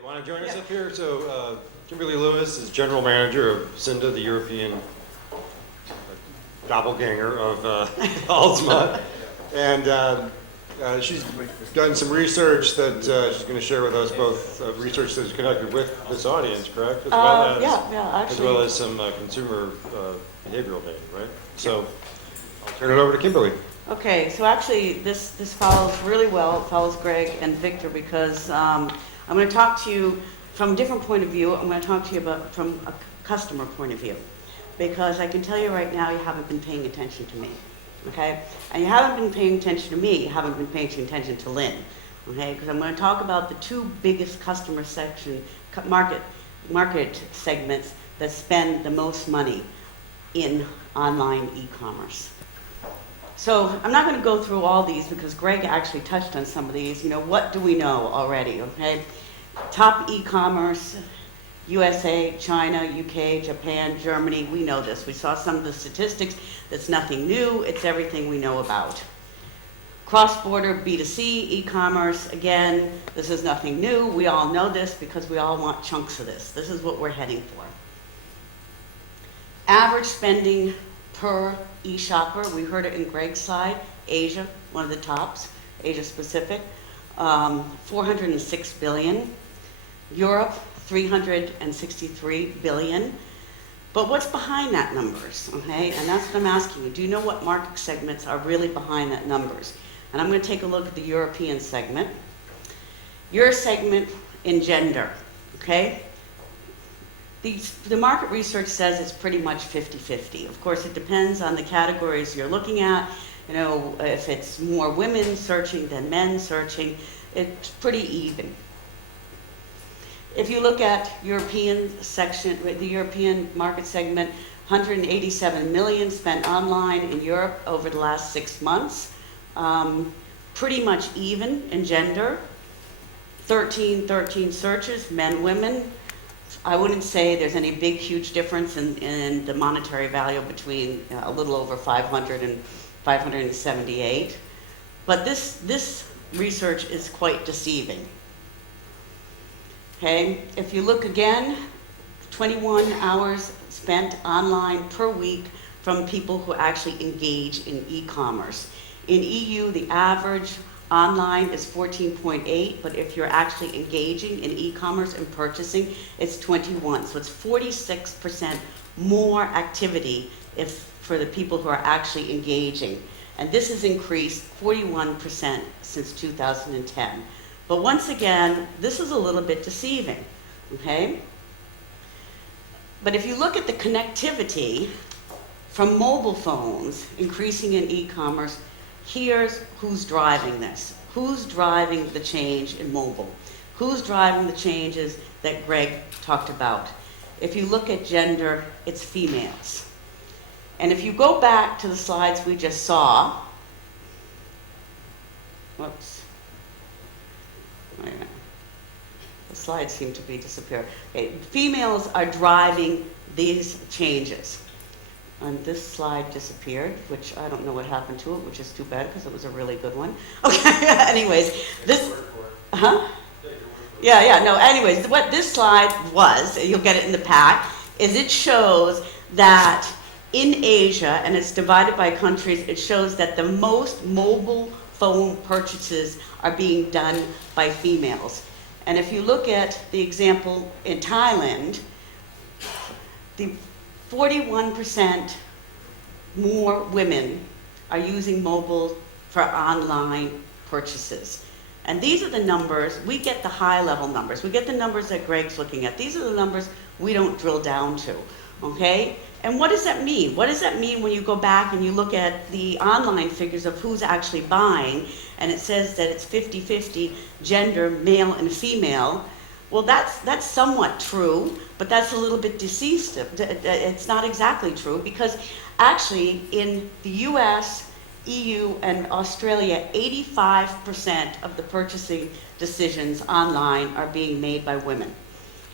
You want to join us up here? So Kimberli Lewis is General Manager of CINDA, the European doppelganger of Alzma. And she's done some research that she's going to share with us, both research that's conducted with this audience, correct? As well as, actually. as well as some consumer behavioral data, right? So I'll turn it over to Kimberli. Okay, so actually this follows really well. It follows Greg and Victor because I'm going to talk to you from a different point of view. I'm going to talk to you about from a customer point of view, because I can tell you right now you haven't been paying attention to me, okay? And you haven't been paying attention to me, you haven't been paying attention to Lynn, okay? Because I'm going to talk about the two biggest customer market segments that spend the most money in online e-commerce. So I'm not going to go through all these because Greg actually touched on some of these. You know, what do we know already, okay? Top e-commerce, USA, China, UK, Japan, Germany, we know this. We saw some of the statistics. That's nothing new. It's everything we know about. Cross-border B2C e-commerce, again, this is nothing new. We all know this because we all want chunks of this. This is what we're heading for. Average spending per e-shopper, we heard it in Greg's slide, Asia, one of the tops, Asia Pacific, 406 billion. Europe, 363 billion. But what's behind that numbers, okay? And that's what I'm asking you. Do you know what market segments are really behind that numbers? And I'm going to take a look at the European segment. Your segment in gender, okay? The market research says it's pretty much 50-50. Of course, it depends on the categories you're looking at. You know, if it's more women searching than men searching, it's pretty even. If you look at European section, the European market segment, 187 million spent online in Europe over the last 6 months. Pretty much even in gender. 13 searches, men, women. I wouldn't say there's any big, huge difference in the monetary value between a little over 500 and 578. But this research is quite deceiving. Okay, if you look again, 21 hours spent online per week from people who actually engage in e-commerce. In EU, the average online is 14.8, but if you're actually engaging in e-commerce and purchasing, it's 21. So it's 46% more activity for the people who are actually engaging. And this has increased 41% since 2010. But once again, this is a little bit deceiving, okay? But if you look at the connectivity from mobile phones increasing in e-commerce, here's who's driving this. Who's driving the change in mobile? Who's driving the changes that Greg talked about? If you look at gender, it's females. And if you go back to the slides we just saw, whoops. Wait a minute. The slides seem to be disappearing. Okay, females are driving these changes. And this slide disappeared, which I don't know what happened to it, which is too bad because it was a really good one. Okay, anyways, this, anyways, what this slide was, and you'll get it in the pack, is it shows that in Asia, and it's divided by countries, it shows that the most mobile phone purchases are being done by females. And if you look at the example in Thailand, the 41% more women are using mobile for online purchases. And these are the numbers, we get the high level numbers. We get the numbers that Greg's looking at. These are the numbers we don't drill down to, okay? And what does that mean? What does that mean when you go back and you look at the online figures of who's actually buying, and it says that it's 50-50 gender, male and female? Well, that's somewhat true, but that's a little bit deceived. It's not exactly true because actually in the US, EU, and Australia, 85% of the purchasing decisions online are being made by women,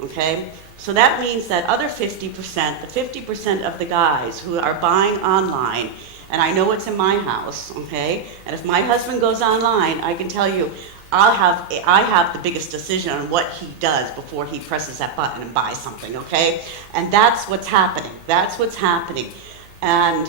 okay? So that means that other 50%, the 50% of the guys who are buying online, and I know it's in my house, okay? And if my husband goes online, I can tell you, I have the biggest decision on what he does before he presses that button and buys something, okay? And that's what's happening. That's what's happening. And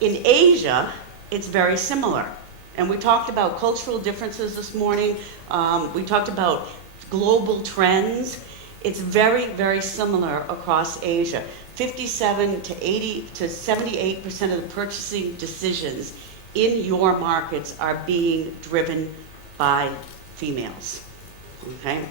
in Asia, it's very similar. And we talked about cultural differences this morning. We talked about global trends. It's very, very similar across Asia. 57 to 80 to 78% of the purchasing decisions in your markets are being driven by females, okay?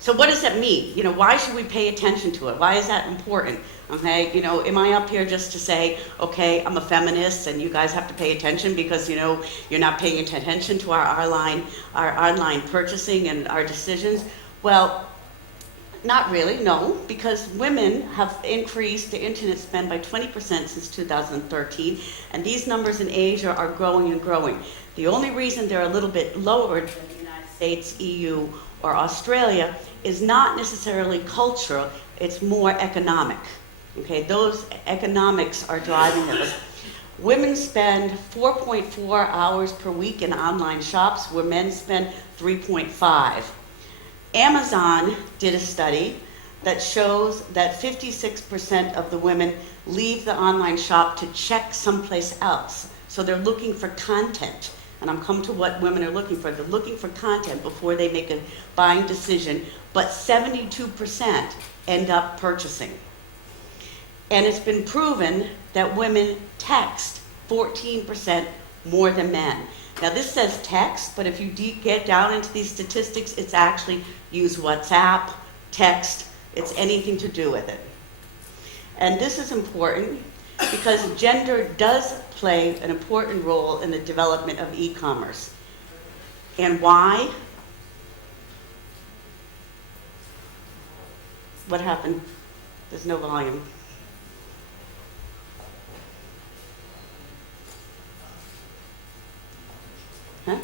So what does that mean? You know, why should we pay attention to it? Why is that important? Okay, you know, am I up here just to say, okay, I'm a feminist and you guys have to pay attention because, you know, you're not paying attention to our online purchasing and our decisions? Well, not really, no, because women have increased the internet spend by 20% since 2013, and these numbers in Asia are growing and growing. The only reason they're a little bit lower than the United States, EU, or Australia is not necessarily cultural, it's more economic. Okay, those economics are driving this. Women spend 4.4 hours per week in online shops, where men spend 3.5. Amazon did a study that shows that 56% of the women leave the online shop to check someplace else. So they're looking for content. And I'm coming to what women are looking for. They're looking for content before they make a buying decision, but 72% end up purchasing. And it's been proven that women text 14% more than men. Now this says text, but if you get down into these statistics, it's actually use WhatsApp, text, it's anything to do with it. And this is important because gender does play an important role in the development of e-commerce. And why? What happened? There's no volume. Huh?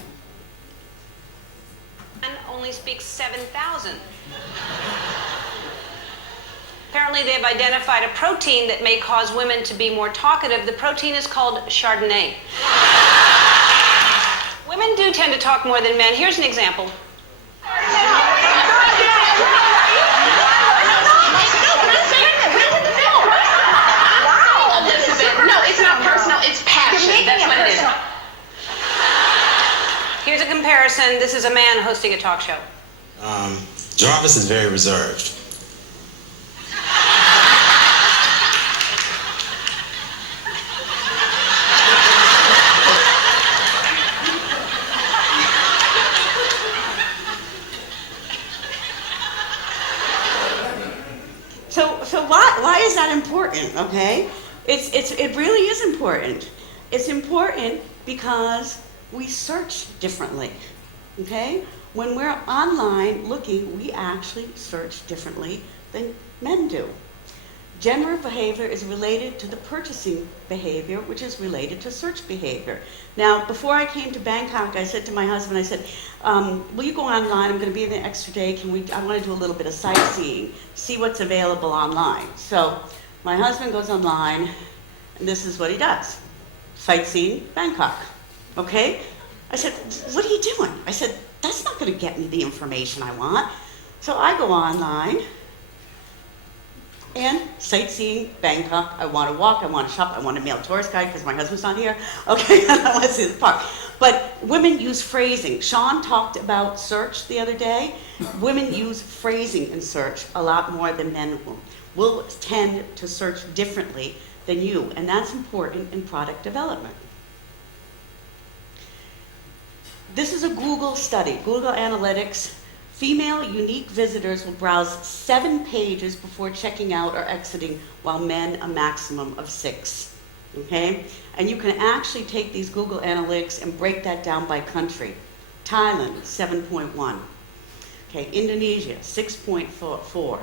And only speaks 7,000. Apparently they've identified a protein that may cause women to be more talkative. The protein is called Chardonnay. Women do tend to talk more than men. Here's an example. No, it's not personal, it's passion. That's what it is. Here's a comparison. This is a man hosting a talk show. Jarvis is very reserved. So why is that important, okay? It really is important. It's important because we search differently, okay? When we're online looking, we actually search differently than men do. Gender behavior is related to the purchasing behavior, which is related to search behavior. Now, before I came to Bangkok, I said to my husband, I said, will you go online? I'm going to be there an extra day. I want to do a little bit of sightseeing, see what's available online. So my husband goes online, and this is what he does. Sightseeing Bangkok, okay? I said, what are you doing? I said, that's not going to get me the information I want. So I go online, and sightseeing Bangkok. I want to walk, I want to shop, I want to mail a tourist guide because my husband's not here. Okay, I want to see the park. But women use phrasing. Sean talked about search the other day. Women use phrasing in search a lot more than men will. We'll tend to search differently than you, and that's important in product development. This is a Google study, Google Analytics. Female unique visitors will browse 7 pages before checking out or exiting, while men a maximum of 6. Okay? And you can actually take these Google Analytics and break that down by country. Thailand, 7.1. Okay, Indonesia, 6.4.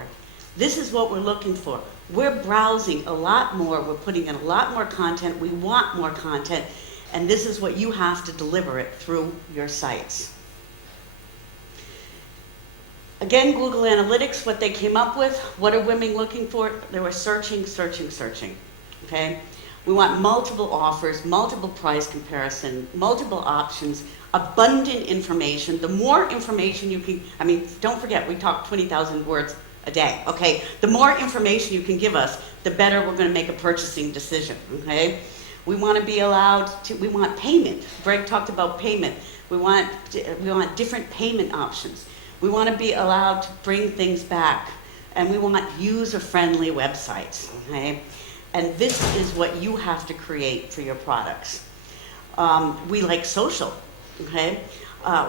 This is what we're looking for. We're browsing a lot more, we're putting in a lot more content, we want more content, and this is what you have to deliver it through your sites. Again, Google Analytics, what they came up with, what are women looking for? They were searching, okay? We want multiple offers, multiple price comparison, multiple options. abundant information. The more information you can, I mean, don't forget, we talk 20,000 words a day, okay? The more information you can give us, the better we're gonna make a purchasing decision, okay? We wanna be allowed to, we want payment. Greg talked about payment. We want different payment options. We wanna be allowed to bring things back. And we want user-friendly websites, okay? And this is what you have to create for your products. We like social, okay?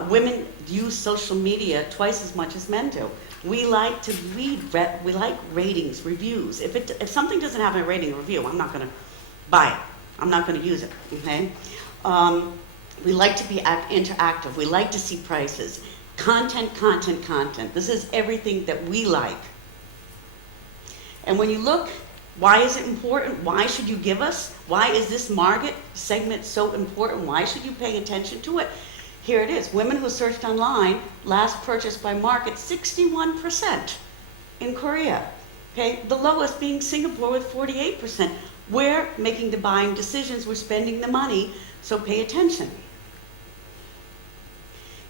Women use social media twice as much as men do. We like to read, we like ratings, reviews. If something doesn't have a rating or review, I'm not gonna buy it. I'm not gonna use it, okay? We like to be interactive. We like to see prices. Content, content, content. This is everything that we like. And when you look, why is it important? Why should you give us? Why is this market segment so important? Why should you pay attention to it? Here it is. Women who searched online, last purchased by market, 61% in Korea. Okay, the lowest being Singapore with 48%. We're making the buying decisions. We're spending the money, so pay attention.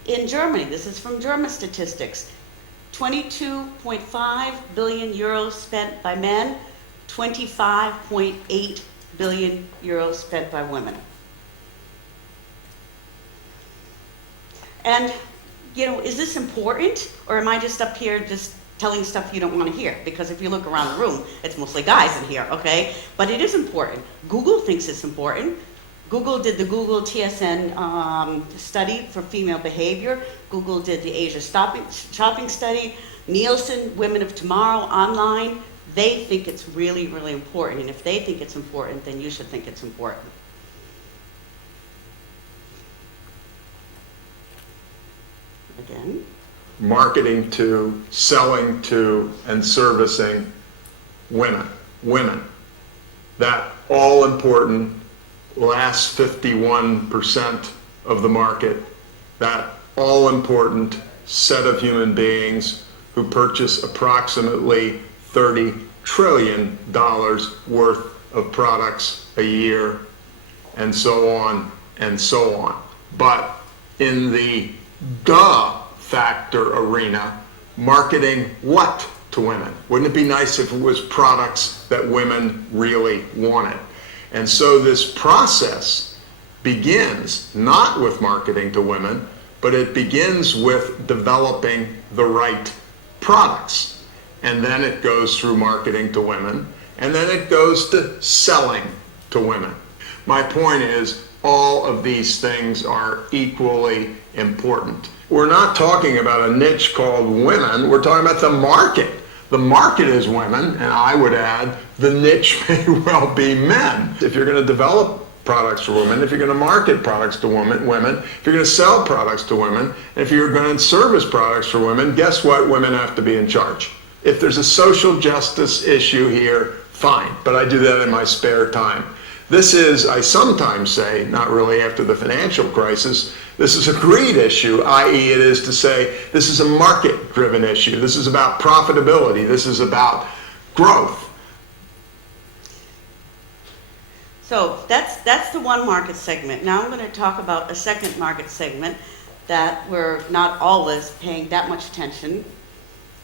In Germany, this is from German statistics, 22.5 billion euros spent by men, 25.8 billion euros spent by women. And, you know, is this important, or am I just up here just telling stuff you don't want to hear? Because if you look around the room, it's mostly guys in here, okay? But it is important. Google thinks it's important. Google did the Google TSN study for female behavior. Google did the Asia shopping study. Nielsen, Women of Tomorrow online. They think it's really, really important. And if they think it's important, then you should think it's important. Again. Marketing to, selling to, and servicing women. Women. That all important last 51% of the market, that all-important set of human beings who purchase approximately $30 trillion worth of products a year, and so on and so on. But in the duh factor arena, marketing what to women? Wouldn't it be nice if it was products that women really wanted? And so this process begins not with marketing to women, but it begins with developing the right products. And then it goes through marketing to women, and then it goes to selling to women. My point is, all of these things are equally important. We're not talking about a niche called women, we're talking about the market. The market is women, and I would add, the niche may well be men. If you're going to develop products for women, if you're going to market products to women, if you're going to sell products to women, and if you're going to service products for women, guess what? Women have to be in charge. If there's a social justice issue here, fine, but I do that in my spare time. This is, I sometimes say, not really after the financial crisis, this is a greed issue, i.e. it is to say this is a market-driven issue. This is about profitability. This is about growth. So that's the one market segment. Now I'm going to talk about a second market segment that we're not always paying that much attention,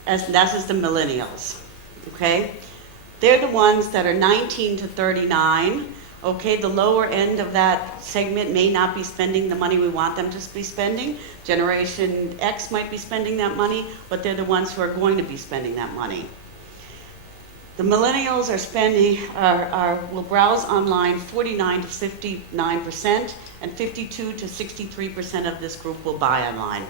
as that is the millennials, okay? They're the ones that are 19 to 39. Okay, the lower end of that segment may not be spending the money we want them to be spending. Generation X might be spending that money, but they're the ones who are going to be spending that money. The millennials are spending, will browse online 49 to 59%, and 52 to 63% of this group will buy online.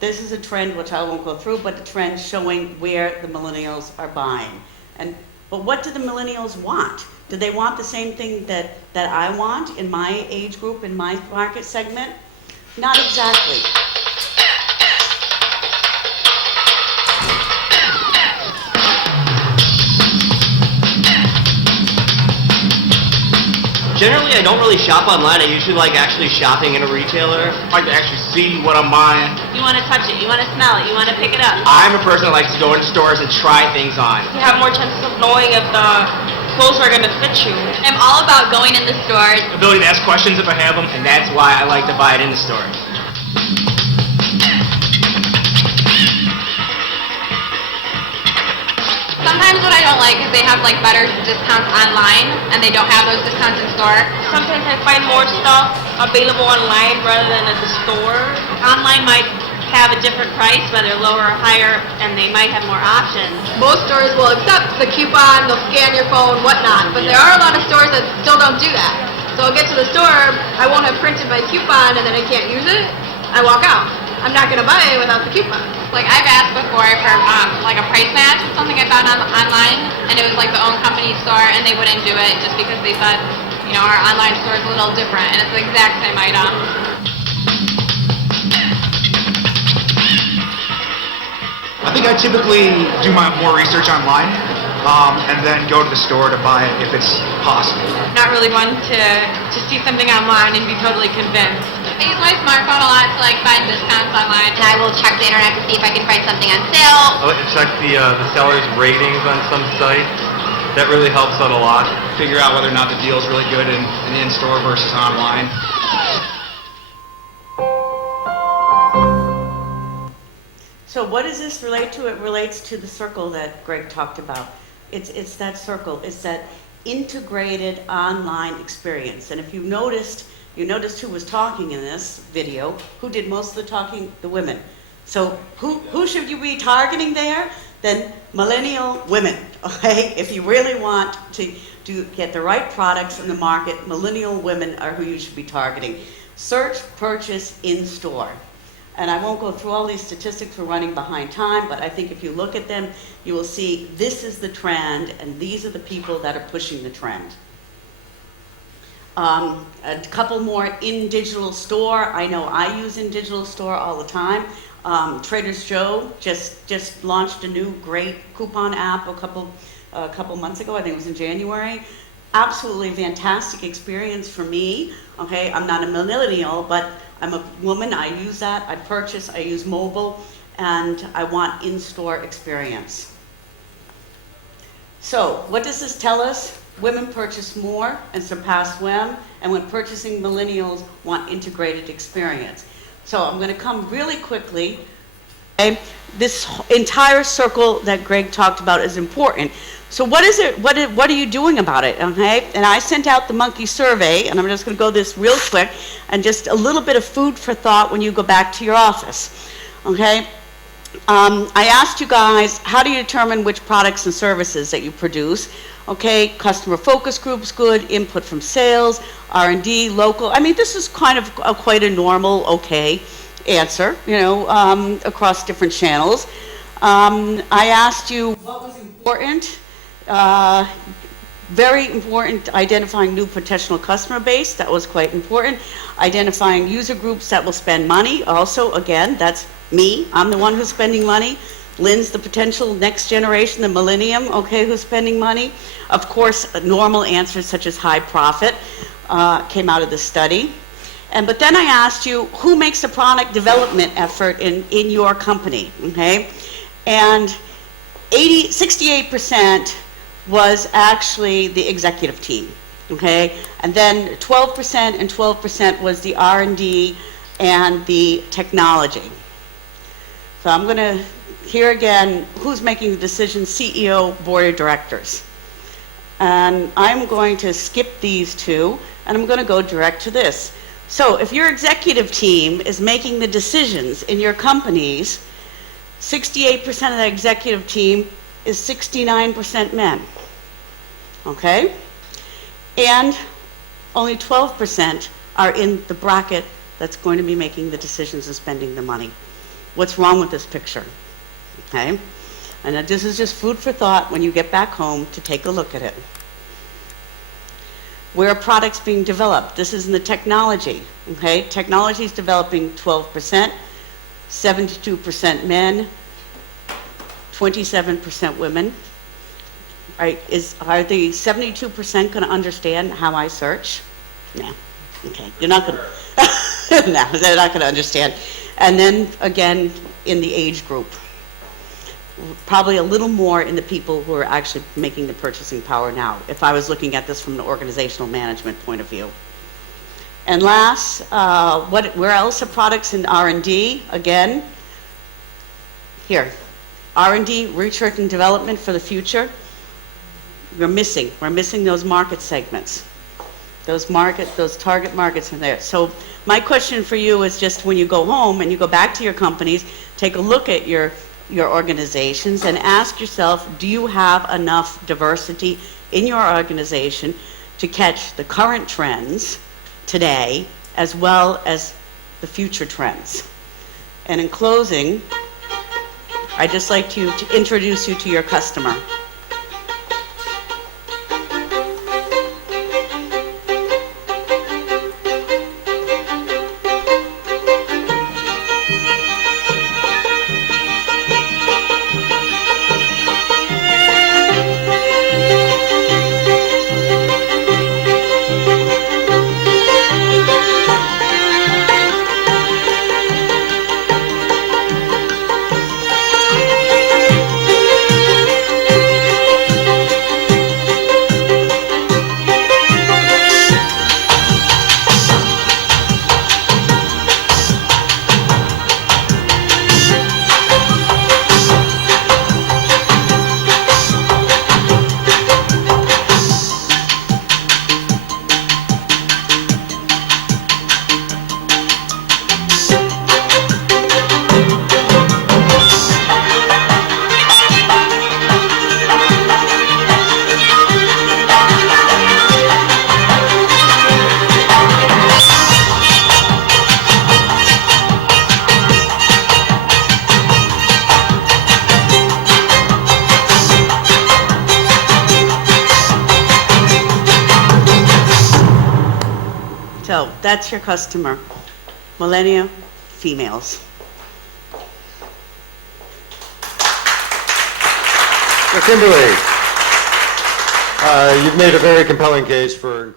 This is a trend which I won't go through, but a trend showing where the millennials are buying. But what do the millennials want? Do they want the same thing that I want in my age group, in my market segment? Not exactly. Generally, I don't really shop online. I usually like actually shopping in a retailer. I like to actually see what I'm buying. You want to touch it, you want to smell it, you want to pick it up. I'm a person that likes to go into stores and try things on. You have more chances of knowing if the clothes are gonna fit you. I'm all about going in the stores. Ability to ask questions if I have them, and that's why I like to buy it in the store. Sometimes what I don't like is they have like better discounts online and they don't have those discounts in store. Sometimes I find more stuff available online rather than at the store. Online might have a different price, whether lower or higher, and they might have more options. Most stores will accept the coupon, they'll scan your phone, whatnot, but there are a lot of stores that still don't do that. So I'll get to the store, I won't have printed my coupon and then I can't use it, I walk out. I'm not gonna buy it without the coupon. Like I've asked before for like a price match with something I found online, and it was like the own company store, and they wouldn't do it just because they said, you know, our online store is a little different, and it's the exact same item. I think I typically do my more research online, and then go to the store to buy it if it's possible. Not really one to see something online and be totally convinced. I use my smartphone a lot to like find discounts online, and I will check the internet to see if I can find something on sale. I like to check the seller's ratings on some sites. That really helps out a lot. Figure out whether or not the deal is really good in store versus online. So what does this relate to? It relates to the circle that Greg talked about. It's that circle. It's that integrated online experience. And if you noticed who was talking in this video. Who did most of the talking? The women. So who should you be targeting there? Then millennial women, okay? If you really want to get the right products in the market, millennial women are who you should be targeting. Search, purchase, in-store. And I won't go through all these statistics, we're running behind time, but I think if you look at them, you will see this is the trend, and these are the people that are pushing the trend. A couple more in digital store. I know I use in digital store all the time. Trader's Joe just launched a new great coupon app a couple months ago. I think it was in January. Absolutely fantastic experience for me. Okay, I'm not a millennial, but I'm a woman. I use that. I purchase. I use mobile, and I want in-store experience. So, what does this tell us? Women purchase more and surpass WEM, and when purchasing, millennials want integrated experience. So I'm going to come really quickly. Okay? This entire circle that Greg talked about is important. So what is it? What are you doing about it? Okay? And I sent out the monkey survey, and I'm just going to go this real quick, and just a little bit of food for thought when you go back to your office. Okay? I asked you guys, how do you determine which products and services that you produce? Okay, customer focus groups, good, input from sales, R&D, local. I mean, this is kind of quite a normal, okay answer, you know, across different channels. I asked you what was important. Very important, identifying new potential customer base. That was quite important. Identifying user groups that will spend money. Also, again, that's me. I'm the one who's spending money. Lynn's the potential next generation, the millennium, okay, who's spending money. Of course, normal answers such as high profit came out of the study. But then I asked you, who makes the product development effort in your company, okay? And 68% was actually the executive team, okay? And then 12% and 12% was the R&D and the technology. So I'm going to, here again, who's making the decision? CEO, board of directors. And I'm going to skip these two, and I'm going to go direct to this. So if your executive team is making the decisions in your companies, 68% of the executive team is 69% men, okay? And only 12% are in the bracket that's going to be making the decisions and spending the money. What's wrong with this picture, okay? And this is just food for thought when you get back home to take a look at it. Where are products being developed? This is in the technology, okay? Technology is developing 12%, 72% men, 27% women. Right? Are the 72% going to understand how I search? No. Okay, you're not going to. No, they're not going to understand. And then again, in the age group. probably a little more in the people who are actually making the purchasing power now, if I was looking at this from an organizational management point of view. And last, where else are products in R&D? Again, here, R&D, research and development for the future. We're missing those market segments. Those target markets are there. So my question for you is just when you go home and you go back to your companies, take a look at your organizations and ask yourself, do you have enough diversity in your organization to catch the current trends today as well as the future trends? And in closing, I'd just like to introduce you to your customer. So that's your customer, millennial females. So Kimberli, you've made a very compelling case for